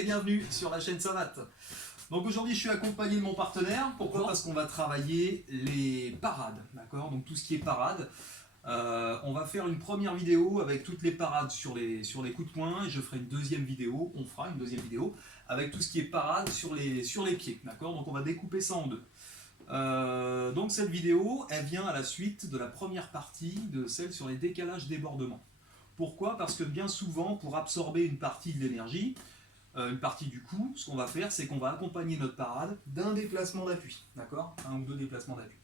et bienvenue sur la chaîne Savate. Donc aujourd'hui je suis accompagné de mon partenaire. Pourquoi? Parce qu'on va travailler les parades, d'accord? Donc tout ce qui est parade. On va faire une première vidéo avec toutes les parades sur les coups de poing et je ferai une deuxième vidéo, on fera une deuxième vidéo avec tout ce qui est parade sur les pieds, d'accord? Donc on va découper ça en deux. Donc cette vidéo, elle vient à la suite de la première partie de celle sur les décalages débordements. Pourquoi? Parce que bien souvent, pour absorber une partie de l'énergie, une partie du coup, ce qu'on va faire, c'est qu'on va accompagner notre parade d'un déplacement d'appui, d'accord? Un ou deux déplacements d'appui.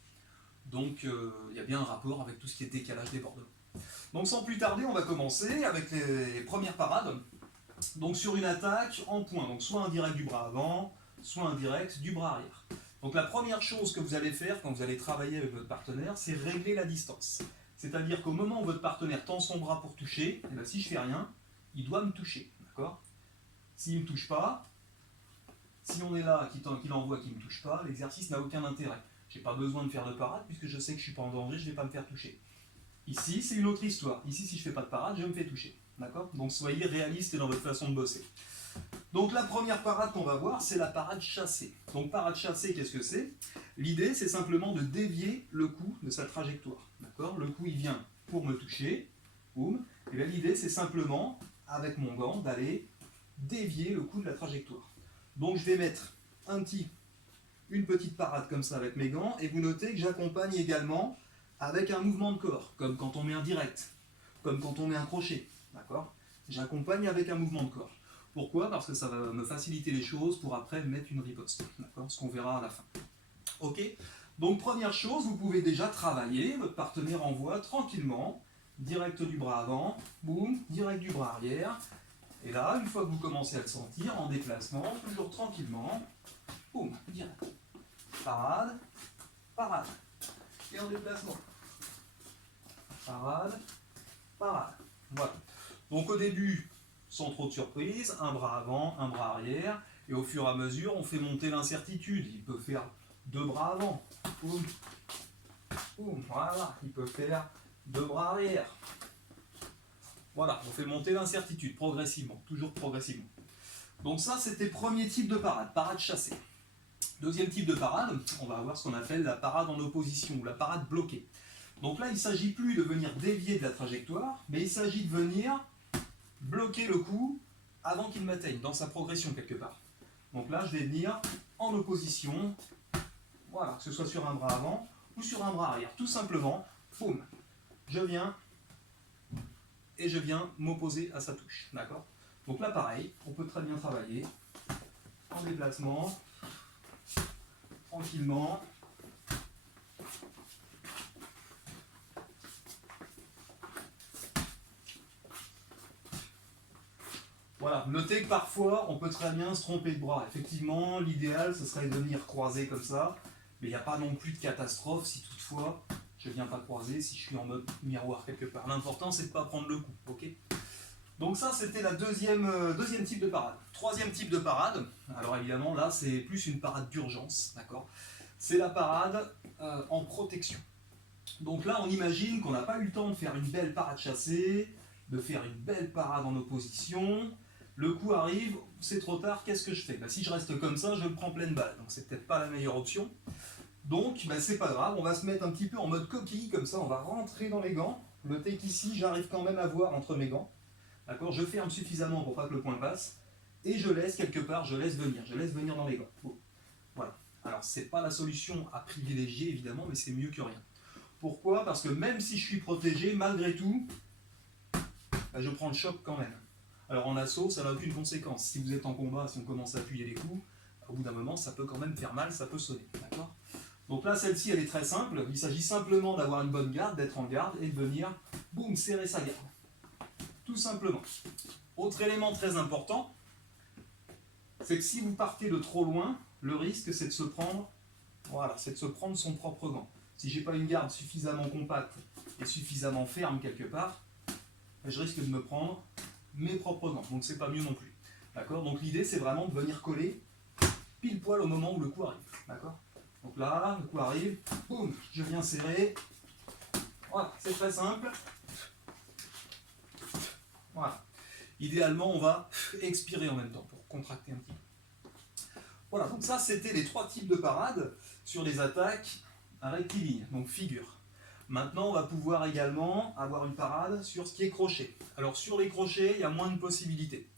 Donc il y a bien un rapport avec tout ce qui est décalage débordement. Donc sans plus tarder, on va commencer avec les premières parades. Donc sur une attaque en point, donc soit un direct du bras avant, soit un direct du bras arrière. Donc la première chose que vous allez faire quand vous allez travailler avec votre partenaire, c'est régler la distance. C'est-à-dire qu'au moment où votre partenaire tend son bras pour toucher, et bien si je fais rien, il doit me toucher, d'accord? S'il ne me touche pas, si on est là, qu'il envoie qu'il ne me touche pas, l'exercice n'a aucun intérêt. Je n'ai pas besoin de faire de parade puisque je sais que je ne suis pas en danger, je ne vais pas me faire toucher. Ici, c'est une autre histoire. Ici, si je ne fais pas de parade, je me fais toucher. D'accord? Donc soyez réaliste dans votre façon de bosser. Donc la première parade qu'on va voir, c'est la parade chassée. Donc parade chassée, qu'est-ce que c'est? L'idée, c'est simplement de dévier le coup de sa trajectoire. D'accord? Le coup, il vient pour me toucher. Boum. Et bien l'idée, c'est simplement, avec mon gant, d'aller dévier le coup de la trajectoire. Donc je vais mettre une petite parade comme ça avec mes gants, et vous notez que j'accompagne également avec un mouvement de corps, comme quand on met un direct, comme quand on met un crochet. D'accord? J'accompagne avec un mouvement de corps. Pourquoi? Parce que ça va me faciliter les choses pour après mettre une riposte. D'accord? Ce qu'on verra à la fin. Ok? Donc première chose, vous pouvez déjà travailler, votre partenaire envoie tranquillement, direct du bras avant, boum, direct du bras arrière. Et là, une fois que vous commencez à le sentir, en déplacement, toujours tranquillement, boum, direct. Parade, parade. Et en déplacement. Parade, parade. Voilà. Donc au début, sans trop de surprise, un bras avant, un bras arrière, et au fur et à mesure, on fait monter l'incertitude. Il peut faire deux bras avant, boum, boum, voilà. Il peut faire deux bras arrière. Voilà, on fait monter l'incertitude progressivement, toujours progressivement. Donc ça, c'était premier type de parade, parade chassée. Deuxième type de parade, on va avoir ce qu'on appelle la parade en opposition, ou la parade bloquée. Donc là, il ne s'agit plus de venir dévier de la trajectoire, mais il s'agit de venir bloquer le coup avant qu'il m'atteigne, dans sa progression quelque part. Donc là, je vais venir en opposition, voilà, que ce soit sur un bras avant ou sur un bras arrière. Tout simplement, boum, je viens et je viens m'opposer à sa touche. D'accord? Donc là, pareil, on peut très bien travailler en déplacement, tranquillement. Voilà, notez que parfois on peut très bien se tromper de bras. Effectivement, l'idéal ce serait de venir croiser comme ça, mais il n'y a pas non plus de catastrophe si toutefois je ne viens pas croiser, si je suis en mode miroir quelque part. L'important c'est de ne pas prendre le coup, ok? Donc ça c'était la deuxième type de parade. Troisième type de parade, alors évidemment là c'est plus une parade d'urgence, d'accord? C'est la parade en protection. Donc là on imagine qu'on n'a pas eu le temps de faire une belle parade chassée, de faire une belle parade en opposition. Le coup arrive, c'est trop tard, qu'est-ce que je fais? Ben, si je reste comme ça, je me prends pleine balle, donc c'est peut-être pas la meilleure option. Donc ben, c'est pas grave, on va se mettre un petit peu en mode coquille, comme ça on va rentrer dans les gants. Notez qu'ici j'arrive quand même à voir entre mes gants. D'accord? Je ferme suffisamment pour pas que le point passe, et je laisse quelque part, je laisse venir dans les gants. Bon. Voilà. Alors c'est pas la solution à privilégier évidemment, mais c'est mieux que rien. Pourquoi? Parce que même si je suis protégé, malgré tout, ben, je prends le choc quand même. Alors en assaut, ça n'a aucune conséquence. Si vous êtes en combat, si on commence à appuyer les coups, au bout d'un moment, ça peut quand même faire mal, ça peut sonner. D'accord? Donc là, celle-ci, elle est très simple. Il s'agit simplement d'avoir une bonne garde, d'être en garde et de venir, boum, serrer sa garde. Tout simplement. Autre élément très important, c'est que si vous partez de trop loin, le risque, c'est de se prendre, voilà, c'est de se prendre son propre gant. Si j'ai pas une garde suffisamment compacte et suffisamment ferme quelque part, je risque de me prendre mes propres gants, donc c'est pas mieux non plus. D'accord? Donc l'idée c'est vraiment de venir coller pile poil au moment où le coup arrive. D'accord? Donc là, le coup arrive, boum, je viens serrer. Voilà, c'est très simple. Voilà. Idéalement, on va expirer en même temps. Pourquoi? pour contracter un petit peu. Voilà, donc ça c'était les 3 types de parades sur les attaques rectilignes, donc figure. Maintenant on va pouvoir également avoir une parade sur ce qui est crochet. Alors sur les crochets, il y a moins de possibilités.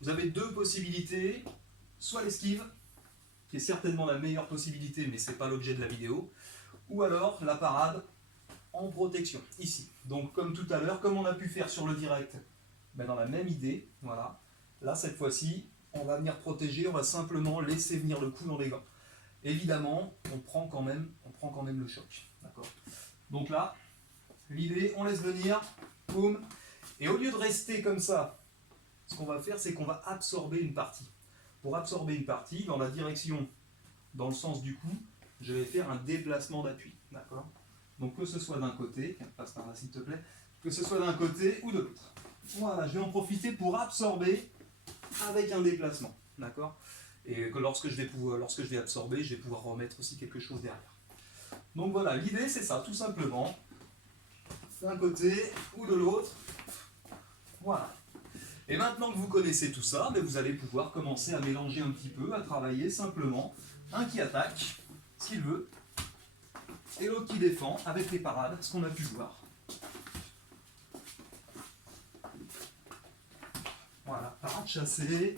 Vous avez 2 possibilités, soit l'esquive, qui est certainement la meilleure possibilité, mais ce n'est pas l'objet de la vidéo, ou alors la parade en protection, ici. Donc comme tout à l'heure, comme on a pu faire sur le direct, ben dans la même idée, voilà. Là cette fois-ci, on va venir protéger, on va simplement laisser venir le coup dans les gants. Évidemment, on prend quand même le choc. D'accord. Donc là, l'idée, on laisse venir, boum, et au lieu de rester comme ça, ce qu'on va faire, c'est qu'on va absorber une partie. Pour absorber une partie, dans la direction, dans le sens du coup, je vais faire un déplacement d'appui. D'accord. Donc que ce soit d'un côté, passe par là s'il te plaît, que ce soit d'un côté ou de l'autre. Voilà, je vais en profiter pour absorber avec un déplacement. D'accord. Et que lorsque je vais absorber, je vais pouvoir remettre aussi quelque chose derrière. Donc voilà, l'idée c'est ça, tout simplement. D'un côté ou de l'autre. Voilà. Et maintenant que vous connaissez tout ça, vous allez pouvoir commencer à mélanger un petit peu, à travailler simplement. Un qui attaque, ce qu'il veut, et l'autre qui défend avec les parades, ce qu'on a pu voir. Voilà, parade chassée,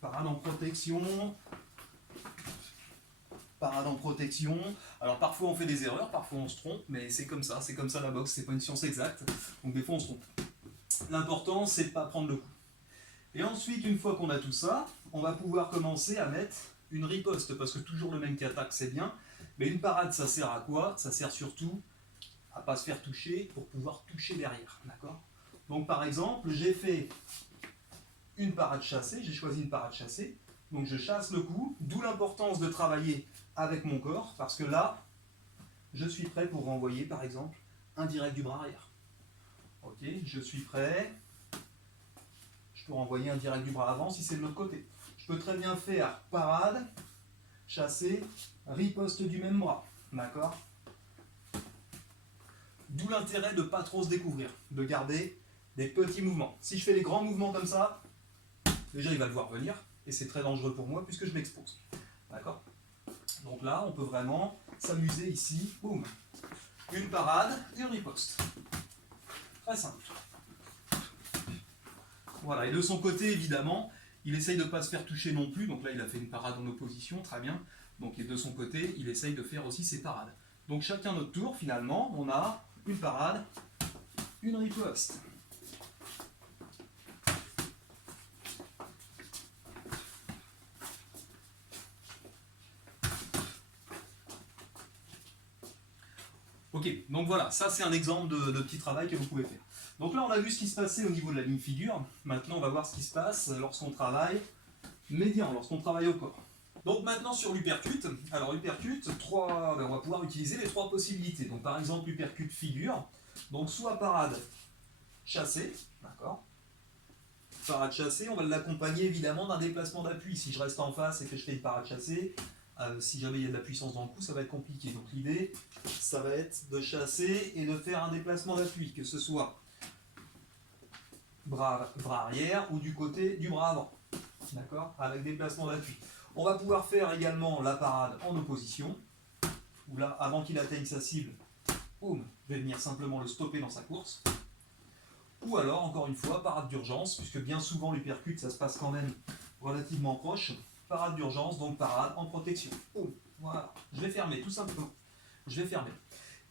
parade en protection, parade en protection. Alors parfois on fait des erreurs, parfois on se trompe, mais c'est comme ça la boxe, c'est pas une science exacte, donc des fois on se trompe. L'important c'est de ne pas prendre le coup. Et ensuite, une fois qu'on a tout ça, on va pouvoir commencer à mettre une riposte, parce que toujours le même qui attaque c'est bien, mais une parade ça sert à quoi? Ça sert surtout à ne pas se faire toucher pour pouvoir toucher derrière, d'accord? Donc par exemple, j'ai fait une parade chassée, j'ai choisi une parade chassée, donc je chasse le coup, d'où l'importance de travailler avec mon corps, parce que là, je suis prêt pour renvoyer par exemple un direct du bras arrière. Ok, je suis prêt, je peux renvoyer un direct du bras avant si c'est de l'autre côté. Je peux très bien faire parade, chasser, riposte du même bras, d'accord? D'où l'intérêt de ne pas trop se découvrir, de garder des petits mouvements. Si je fais des grands mouvements comme ça, déjà il va le voir venir, et c'est très dangereux pour moi puisque je m'expose. D'accord? Donc là, on peut vraiment s'amuser ici, boum. Une parade, une riposte. Très simple. Voilà, et de son côté, évidemment, il essaye de ne pas se faire toucher non plus, donc là il a fait une parade en opposition, très bien. Donc et de son côté, il essaye de faire aussi ses parades. Donc chacun notre tour, finalement, on a une parade, une riposte. Ok, donc voilà, ça c'est un exemple de petit travail que vous pouvez faire. Donc là on a vu ce qui se passait au niveau de la ligne figure, maintenant on va voir ce qui se passe lorsqu'on travaille médian, lorsqu'on travaille au corps. Donc maintenant sur l'uppercut, alors uppercut, on va pouvoir utiliser les 3 possibilités. Donc par exemple uppercut figure, donc soit parade chassée, d'accord. Parade chassée, on va l'accompagner évidemment d'un déplacement d'appui. Si je reste en face et que je fais une parade chassée, si jamais il y a de la puissance dans le coup, ça va être compliqué. Donc l'idée, ça va être de chasser et de faire un déplacement d'appui, que ce soit bras arrière ou du côté du bras avant, d'accord, avec déplacement d'appui. On va pouvoir faire également la parade en opposition, où là, avant qu'il atteigne sa cible, boum, je vais venir simplement le stopper dans sa course. Ou alors, encore une fois, parade d'urgence, puisque bien souvent l'uppercut, ça se passe quand même relativement proche. Parade d'urgence, donc parade en protection. Boum, voilà, je vais fermer, tout simplement. Je vais fermer.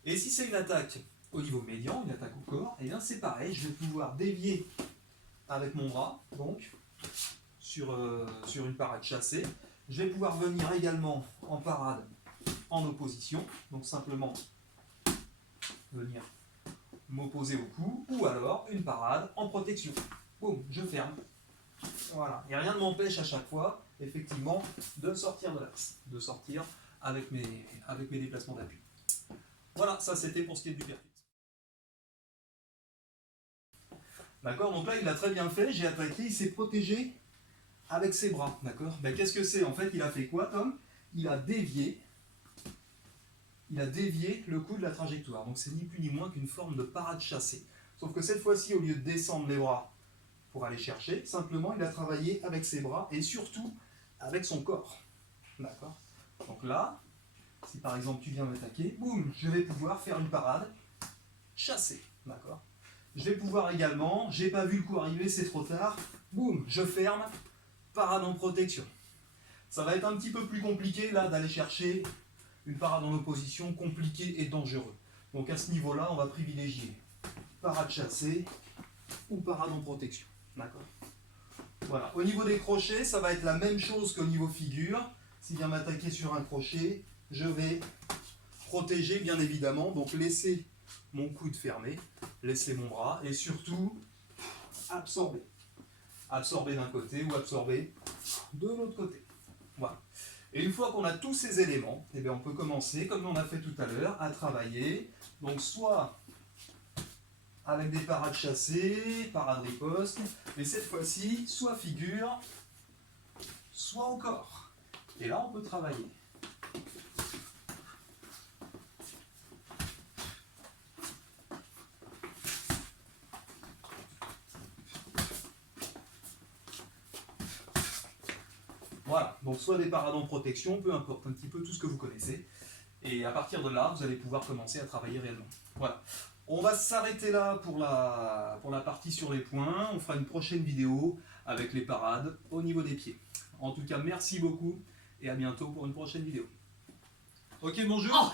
Et si c'est une attaque au niveau médian, une attaque au corps, et bien c'est pareil, je vais pouvoir dévier avec mon bras, donc, sur une parade chassée. Je vais pouvoir venir également en parade en opposition, donc simplement venir m'opposer au coup, ou alors une parade en protection. Boum, je ferme. Voilà, et rien ne m'empêche à chaque fois, effectivement, de sortir de l'axe, de sortir avec mes déplacements d'appui. Voilà, ça c'était pour ce qui est du uppercut. D'accord, donc là il l'a très bien fait, j'ai attaqué, il s'est protégé avec ses bras, d'accord. Qu'est-ce que c'est? En fait, il a fait quoi, Tom? Il a dévié le coup de la trajectoire. Donc c'est ni plus ni moins qu'une forme de parade chassée. Sauf que cette fois-ci, au lieu de descendre les bras pour aller chercher. Simplement, il a travaillé avec ses bras et surtout avec son corps. D'accord? Donc là, si par exemple tu viens m'attaquer, boum, je vais pouvoir faire une parade, chasser. D'accord? Je vais pouvoir également, j'ai pas vu le coup arriver, c'est trop tard, boum, je ferme, parade en protection. Ça va être un petit peu plus compliqué là d'aller chercher une parade en opposition, compliqué et dangereux. Donc à ce niveau-là, on va privilégier parade chassée ou parade en protection. D'accord? Voilà. Au niveau des crochets, ça va être la même chose qu'au niveau figure. S'il vient m'attaquer sur un crochet, je vais protéger bien évidemment, donc laisser mon coude fermé, laisser mon bras et surtout absorber. Absorber d'un côté ou absorber de l'autre côté. Voilà. Et une fois qu'on a tous ces éléments, eh bien on peut commencer, comme on a fait tout à l'heure, à travailler. Donc soit avec des parades chassées, parades riposte, mais cette fois-ci, soit figure, soit au corps. Et là, on peut travailler. Voilà, donc soit des parades en protection, peu importe, un petit peu tout ce que vous connaissez. Et à partir de là, vous allez pouvoir commencer à travailler réellement. Voilà. On va s'arrêter là pour la partie sur les points. On fera une prochaine vidéo avec les parades au niveau des pieds. En tout cas, merci beaucoup et à bientôt pour une prochaine vidéo. Ok, bonjour.